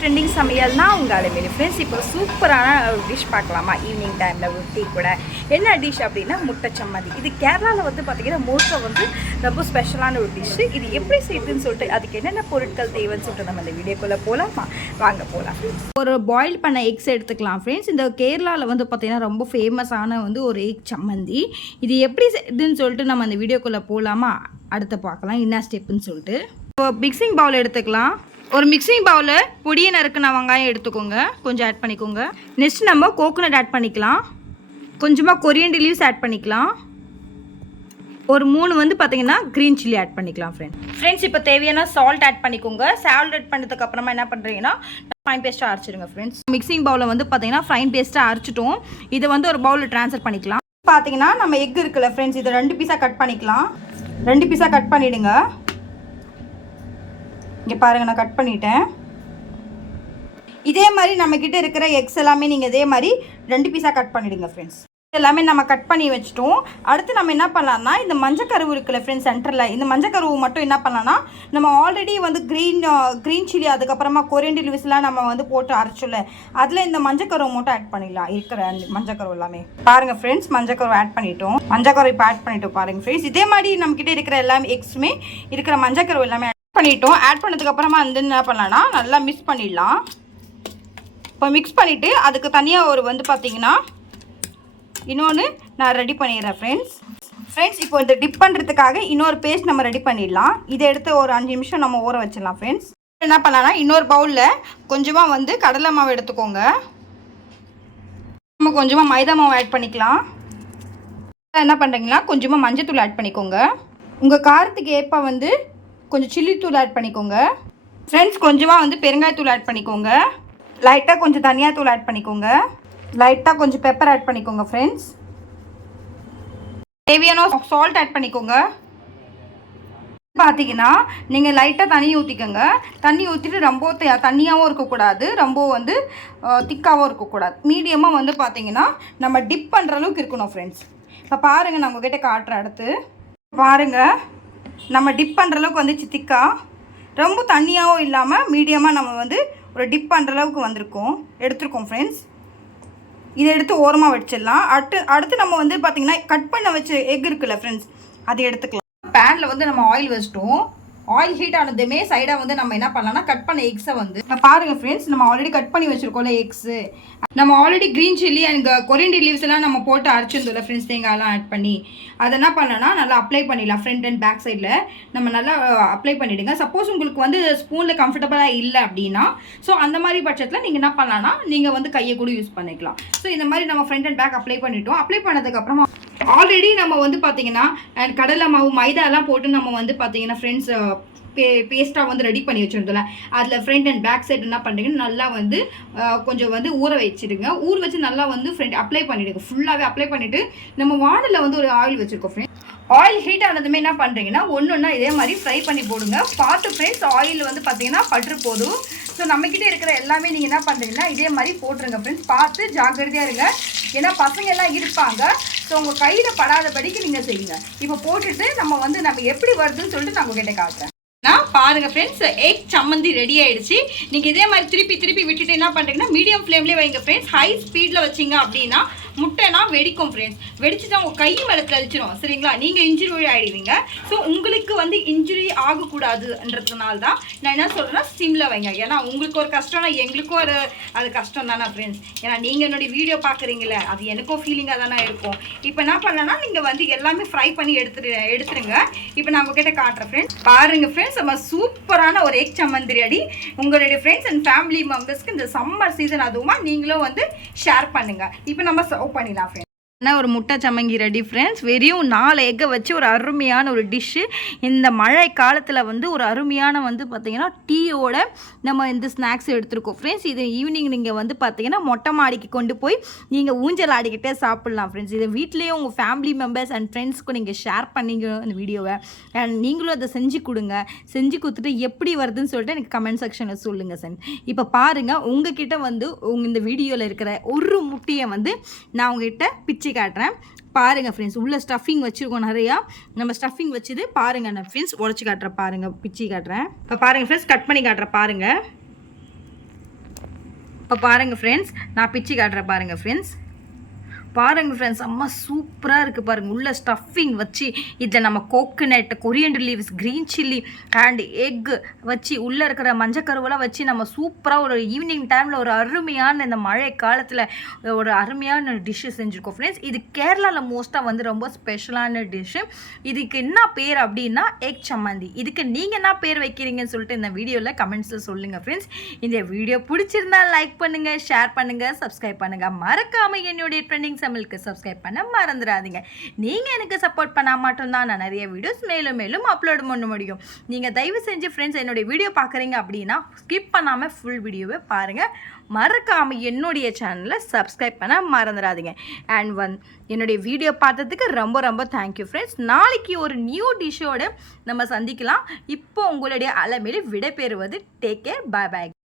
Trending சமையல்னா உங்கள் alumni friends. இப்போ சூப்பரான ஒரு டிஷ் பார்க்கலாமா ஈவினிங் டைமில் ஒரு டீ கூட. என்ன டிஷ் அப்படின்னா முட்டை சம்மந்தி. இது கேரளாவில் வந்து பார்த்திங்கன்னா மோஸ்ட்டாக வந்து ரொம்ப ஸ்பெஷலான ஒரு டிஷ்ஷு. இது எப்படி செய்யுதுன்னு சொல்லிட்டு அதுக்கு என்னென்ன பொருட்கள் தேவைன்னு சொல்லிட்டு நம்ம இந்த வீடியோக்குள்ளே போகலாமா? வாங்க போகலாம். ஒரு பாயில் பண்ண எக்ஸ் எடுத்துக்கலாம் ஃப்ரெண்ட்ஸ். இந்த கேரளாவில் வந்து பார்த்திங்கன்னா ரொம்ப ஃபேமஸான வந்து ஒரு எக் சம்மந்தி. இது எப்படி செய்யுதுன்னு சொல்லிட்டு நம்ம அந்த வீடியோக்குள்ளே போகலாமா? அடுத்து பார்க்கலாம் என்ன ஸ்டெப்புன்னு சொல்லிட்டு. இப்போ மிக்சிங் பவுல் எடுத்துக்கலாம். ஒரு மிக்சிங் பவுலில் பொடியை நறுக்குன வெங்காயம் எடுத்துக்கோங்க, கொஞ்சம் ஆட் பண்ணிக்கோங்க. நெக்ஸ்ட் நம்ம கோகோனட் ஆட் பண்ணிக்கலாம். கொஞ்சமாக கொரியண்டர் லீவ்ஸ் ஆட் பண்ணிக்கலாம். ஒரு 3 வந்து பார்த்தீங்கன்னா க்ரீன் சில்லி ஆட் பண்ணிக்கலாம் ஃப்ரெண்ட்ஸ். இப்போ தேவையான சால்ட் ஆட் பண்ணிக்கோங்க. சால்ட் ஆட் பண்ணதுக்கு அப்புறமா என்ன பண்ணுறீங்கன்னா ஃபைன் பேஸ்ட்டாக அரைச்சிடுங்க ஃப்ரெண்ட்ஸ். மிக்சிங் பவுலில் வந்து பார்த்தீங்கன்னா ஃபைன் பேஸ்ட்டாக அரைச்சிட்டோம். இதை வந்து ஒரு பவுலில் ட்ரான்ஸ்ஃபர் பண்ணிக்கலாம். பார்த்தீங்கன்னா நம்ம எக் இருக்குல்ல ஃப்ரெண்ட்ஸ், இதை 2 பீஸாக கட் பண்ணிக்கலாம். 2 பீஸாக கட் பண்ணிவிடுங்க. இங்கே பாருங்கள், நான் கட் பண்ணிட்டேன். இதே மாதிரி நம்மக்கிட்ட இருக்கிற எக்ஸ் எல்லாமே நீங்கள் இதே மாதிரி 2 பீஸாக கட் பண்ணிவிடுங்க ஃப்ரெண்ட்ஸ். எல்லாமே நம்ம கட் பண்ணி வச்சுட்டோம். அடுத்து நம்ம என்ன பண்ணலாம்னா இந்த மஞ்சக்கருவு இருக்குல்ல ஃப்ரெண்ட்ஸ் சென்டரில், இந்த மஞ்சக்கருவு மட்டும் என்ன பண்ணலாம்னா நம்ம ஆல்ரெடி வந்து க்ரீன் சில்லி அதுக்கப்புறமா கொரியண்டர் லீவ்ஸ்லாம் நம்ம வந்து போட்டு அரைச்சோல்ல, அதில் இந்த மஞ்சக்கருவு மட்டும் ஆட் பண்ணிடலாம். இருக்கிற மஞ்சக்கருவு எல்லாமே பாருங்கள் ஃப்ரெண்ட்ஸ், மஞ்சக்கருவு ஆட் பண்ணிட்டோம். மஞ்சக்கருவு இப்போ ஆட் பண்ணிட்டோம் பாருங்கள் ஃப்ரெண்ட்ஸ். இதே மாதிரி நம்மக்கிட்ட இருக்கிற எல்லாமே எக்ஸுமே இருக்கிற மஞ்சக்கருவு எல்லாமே பண்ணிட்டோம். ஆட் பண்ணதுக்கு அப்புறமா வந்து என்ன பண்ணலாம்னா நல்லா மிக்ஸ் பண்ணிடலாம். இப்போ மிக்ஸ் பண்ணிவிட்டு அதுக்கு தனியாக ஒரு வந்து பார்த்தீங்கன்னா இன்னொன்று நான் ரெடி பண்ணிடுறேன் ஃப்ரெண்ட்ஸ். இப்போ இந்த டிப் பண்ணுறதுக்காக இன்னொரு பேஸ்ட் நம்ம ரெடி பண்ணிடலாம். இதை எடுத்து ஒரு 5 நிமிஷம் நம்ம ஊற வச்சிடலாம் ஃப்ரெண்ட்ஸ். என்ன பண்ணலாம்னா இன்னொரு பவுலில் கொஞ்சமாக வந்து கடலை மாவு எடுத்துக்கோங்க. நம்ம கொஞ்சமாக மைதா மாவு ஆட் பண்ணிக்கலாம். என்ன பண்ணுறீங்கன்னா கொஞ்சமாக மஞ்சத்தூள் ஆட் பண்ணிக்கோங்க. உங்கள் காரத்துக்கு ஏற்ப வந்து கொஞ்சம் சில்லி தூள் ஆட் பண்ணிக்கோங்க ஃப்ரெண்ட்ஸ். கொஞ்சமாக வந்து பெருங்காயத்தூள் ஆட் பண்ணிக்கோங்க. லைட்டாக கொஞ்சம் தனியாத்தூள் ஆட் பண்ணிக்கோங்க. லைட்டாக கொஞ்சம் பெப்பர் ஆட் பண்ணிக்கோங்க ஃப்ரெண்ட்ஸ். தேவையான சால்ட் ஆட் பண்ணிக்கோங்க. பார்த்தீங்கன்னா நீங்கள் லைட்டாக தண்ணி ஊற்றிக்கோங்க. தண்ணி ஊற்றிட்டு ரொம்ப தண்ணியாகவும் இருக்கக்கூடாது, ரொம்ப வந்து திக்காகவும் இருக்கக்கூடாது. மீடியமாக வந்து பார்த்தீங்கன்னா நம்ம டிப் பண்ணுற அளவுக்கு இருக்கணும் ஃப்ரெண்ட்ஸ். இப்போ பாருங்கள், நான் உங்ககிட்ட காட்டுறேன். அடுத்து பாருங்கள், நம்ம டிப் பண்ணுற அளவுக்கு வந்துச்சு திக்கா. ரொம்ப தண்ணியாகவும் இல்லாமல் மீடியமாக நம்ம வந்து ஒரு டிப் பண்ணுற அளவுக்கு எடுத்துருக்கோம் ஃப்ரெண்ட்ஸ். இதை எடுத்து ஓரமாக வச்சிடலாம். அடுத்து நம்ம வந்து பார்த்திங்கன்னா கட் பண்ண வச்ச எக் இருக்குல்ல ஃப்ரெண்ட்ஸ், அதை எடுத்துக்கலாம். பேனில் வந்து நம்ம ஆயில் வச்சிட்டோம். ஆயில் ஹீட் ஆனதுமே சைடாக வந்து நம்ம என்ன பண்ணலாம்னா கட் பண்ண எக்ஸை வந்து பாருங்கள் ஃப்ரெண்ட்ஸ், நம்ம ஆல்ரெடி கட் பண்ணி வச்சுருக்கோம்ல எக்ஸு. நம்ம already green chilli and coriander leaves எல்லாம் நம்ம போட்டு அரைச்சிருந்தோம்ல ஃப்ரெண்ட்ஸ், தேங்காயெல்லாம் ஆட் பண்ணி. அதை என்ன பண்ணலாம்னா நல்லா அப்ளை பண்ணிடலாம். ஃப்ரண்ட் அண்ட் பேக் சைடில் நம்ம நல்லா அப்ளை பண்ணிவிடுங்க. சப்போஸ் உங்களுக்கு வந்து ஸ்பூனில் கம்ஃபர்டபுளாக இல்லை அப்படின்னா ஸோ அந்த மாதிரி பட்சத்தில் நீங்கள் என்ன பண்ணலாம்னா நீங்கள் வந்து கையை கூட யூஸ் பண்ணிக்கலாம். ஸோ இந்த மாதிரி நம்ம ஃப்ரண்ட் அண்ட் பேக் அப்ளை பண்ணிட்டோம். அப்ளை பண்ணதுக்கப்புறமா ஆல்ரெடி நம்ம வந்து பார்த்தீங்கன்னா கடலை மாவு மைதாலாம் போட்டு நம்ம வந்து பார்த்தீங்கன்னா ஃப்ரெண்ட்ஸ் பேஸ்ட்டாக வந்து ரெடி பண்ணி வச்சுருந்தோம்ல, அதில் ஃப்ரண்ட் அண்ட் பேக் சைடு என்ன பண்ணுறீங்கன்னா நல்லா வந்து கொஞ்சம் வந்து ஊற வச்சுடுங்க. ஊற வச்சு நல்லா வந்து அப்ளை பண்ணிவிடுங்க. ஃபுல்லாகவே அப்ளை பண்ணிவிட்டு நம்ம வானலில் வந்து ஒரு ஆயில் வச்சுருக்கோம் ஃப்ரெண்ட்ஸ். ஆயில் ஹீட் ஆனதுமே என்ன பண்ணுறீங்கன்னா ஒன்று இதே மாதிரி ஃப்ரை பண்ணி போடுங்க. பார்த்து ஃப்ரெண்ட்ஸ், ஆயில் வந்து பார்த்தீங்கன்னா பற்று போதும். ஸோ நம்மக்கிட்ட இருக்கிற எல்லாமே நீங்கள் என்ன பண்ணுறீங்கன்னா இதே மாதிரி போட்டுருங்க ஃப்ரெண்ட்ஸ். பார்த்து ஜாக்கிரதையாக இருங்க, ஏன்னா பசங்க எல்லாம் இருப்பாங்க. ஸோ உங்கள் கையில் படாதபடிக்கு நீங்கள் செய்யுங்க. இப்போ போட்டுட்டு நம்ம எப்படி வருதுன்னு சொல்லிட்டு நான் உங்ககிட்ட காட்டுறேன். பாருங்கள் ஃப்ரெண்ட்ஸ், எக் சம்மந்தி ரெடி ஆகிடுச்சு. நீங்கள் இதே மாதிரி திருப்பி விட்டுட்டு என்ன பண்ணுறீங்கன்னா மீடியம் ஃப்ளேம்லேயே வைங்க ஃப்ரெண்ட்ஸ். ஹை ஸ்பீடில் வச்சிங்க அப்படின்னா முட்டைனா வெடிக்கும் ஃப்ரெண்ட்ஸ். வெடிச்சுட்டு உங்கள் கை மேலே தெளிச்சிடும், சரிங்களா? நீங்கள் இன்ஜுரி ஆகிடுவீங்க. ஸோ உங்களுக்கு வந்து இன்ஜுரி ஆகக்கூடாதுன்றதுனால தான் நான் என்ன சொல்கிறேன்னா சிம்மில் வைங்க. ஏன்னா உங்களுக்கு ஒரு கஷ்டம்னா எங்களுக்கும் அது கஷ்டம் தானே ஃப்ரெண்ட்ஸ். ஏன்னா நீங்கள் என்னுடைய வீடியோ பார்க்குறீங்களே, அது எனக்கும் ஃபீலிங்காக தானே இருக்கும். இப்போ என்ன பண்ணலன்னா நீங்கள் வந்து எல்லாமே ஃப்ரை பண்ணி எடுத்துருங்க. இப்போ நான் உங்ககிட்ட காட்டுறேன் ஃப்ரெண்ட்ஸ். பாருங்கள் ஃப்ரெண்ட்ஸ், நம்ம சூப்பரான ஒரு எக் சம்மந்தி ரெடி. உங்களுடைய ஃப்ரெண்ட்ஸ் அண்ட் ஃபேமிலி மெம்பர்ஸ்க்கு இந்த சம்மர் சீசன் அதுவுமா நீங்களும் வந்து ஷேர் பண்ணுங்கள். இப்போ நம்ம சர்வ் பண்ணிடலாம் ஃப்ரெண்ட்ஸ். ஒரு முட்டை சம்மங்கி ரெடி ஃப்ரெண்ட்ஸ். வெறும் 4 எக்கை வச்சு ஒரு அருமையான ஒரு டிஷ்ஷு. இந்த மழை காலத்தில் வந்து ஒரு அருமையான வந்து பார்த்திங்கன்னா டீயோட நம்ம இந்த ஸ்நாக்ஸ் எடுத்துருக்கோம் ஃப்ரெண்ட்ஸ். இது ஈவினிங் நீங்கள் வந்து பார்த்திங்கன்னா மொட்டை மாடிக்கு கொண்டு போய் நீங்கள் ஊஞ்சல் ஆடிக்கிட்டே சாப்பிட்லாம் ஃப்ரெண்ட்ஸ். இதை வீட்லேயே உங்கள் ஃபேமிலி மெம்பர்ஸ் அண்ட் ஃப்ரெண்ட்ஸ்க்கும் நீங்கள் ஷேர் பண்ணிங்க இந்த வீடியோவை. அண்ட் நீங்களும் அதை செஞ்சு கொடுங்க. செஞ்சு கொடுத்துட்டு எப்படி வருதுன்னு சொல்லிட்டு எனக்கு கமெண்ட் செக்ஷனில் சொல்லுங்கள் சார். இப்போ பாருங்கள், உங்ககிட்ட வந்து இந்த வீடியோவில் இருக்கிற ஒரு முட்டையை வந்து நான் உங்ககிட்ட பிச்சு காட்டுறேன். பாருங்கள் ஃப்ரெண்ட்ஸ், உள்ள ஸ்டஃபிங் வச்சுருக்கோம் நிறையா. நம்ம ஸ்டஃபிங் வச்சுது பாருங்கள். நான் ஃப்ரெண்ட்ஸ் உடச்சி காட்டுறேன் பாருங்கள், பிச்சு காட்டுறேன். இப்போ பாருங்கள் ஃப்ரெண்ட்ஸ், கட் பண்ணி காட்டுறேன் பாருங்கள். இப்போ பாருங்கள் ஃப்ரெண்ட்ஸ், நான் பிச்சு காட்டுறேன் பாருங்கள் ஃப்ரெண்ட்ஸ். பாருங்கள் ஃப்ரெண்ட்ஸ், அம்மா சூப்பராக இருக்குது பாருங்கள். உள்ள ஸ்டஃபிங் வச்சு இதில் நம்ம coconut, coriander leaves, green chilli and egg வச்சு உள்ளே இருக்கிற மஞ்சக்கருவெல்லாம் வச்சு நம்ம சூப்பராக ஒரு ஈவினிங் டைமில் ஒரு அருமையான இந்த மழை காலத்தில் ஒரு அருமையான டிஷ்ஷு செஞ்சுருக்கோம் ஃப்ரெண்ட்ஸ். இது கேரளாவில் மோஸ்ட்டாக வந்து ரொம்ப ஸ்பெஷலான டிஷ்ஷு. இதுக்கு என்ன பேர் அப்படின்னா எக் சம்மந்தி. இதுக்கு நீங்கள் என்ன பேர் வைக்கிறீங்கன்னு சொல்லிட்டு இந்த வீடியோவில் கமெண்ட்ஸில் சொல்லுங்கள் ஃப்ரெண்ட்ஸ். இந்த வீடியோ பிடிச்சிருந்தா லைக் பண்ணுங்கள், ஷேர் பண்ணுங்கள், சப்ஸ்கிரைப் பண்ணுங்கள். மறக்காமல் என்னுடைய ட்ரெண்டிங் தமிழுக்கு சப்ஸ்கிரைப் பண்ண மறந்துடாதீங்க. நீங்கள் எனக்கு சப்போர்ட் பண்ணால் மட்டும்தான் நான் நிறைய வீடியோஸ் மேலும் மேலும் அப்லோட் பண்ண முடியும். நீங்கள் தயவு செஞ்சு ஃப்ரெண்ட்ஸ் என்னுடைய வீடியோ பார்க்குறீங்க அப்படின்னா ஸ்கிப் பண்ணாமல் ஃபுல் வீடியோவை பாருங்கள். மறக்காமல் என்னுடைய சேனலை சப்ஸ்கிரைப் பண்ண மறந்துடாதீங்க. அண்ட் என்னுடைய வீடியோ பார்த்ததுக்கு ரொம்ப ரொம்ப தேங்க்யூ ஃப்ரெண்ட்ஸ். நாளைக்கு ஒரு நியூ டிஷ்ஷோடு நம்ம சந்திக்கலாம். இப்போ உங்களுடைய அளமேல் விடைபெறுவது. டேக் கேர், பாய் பாய்.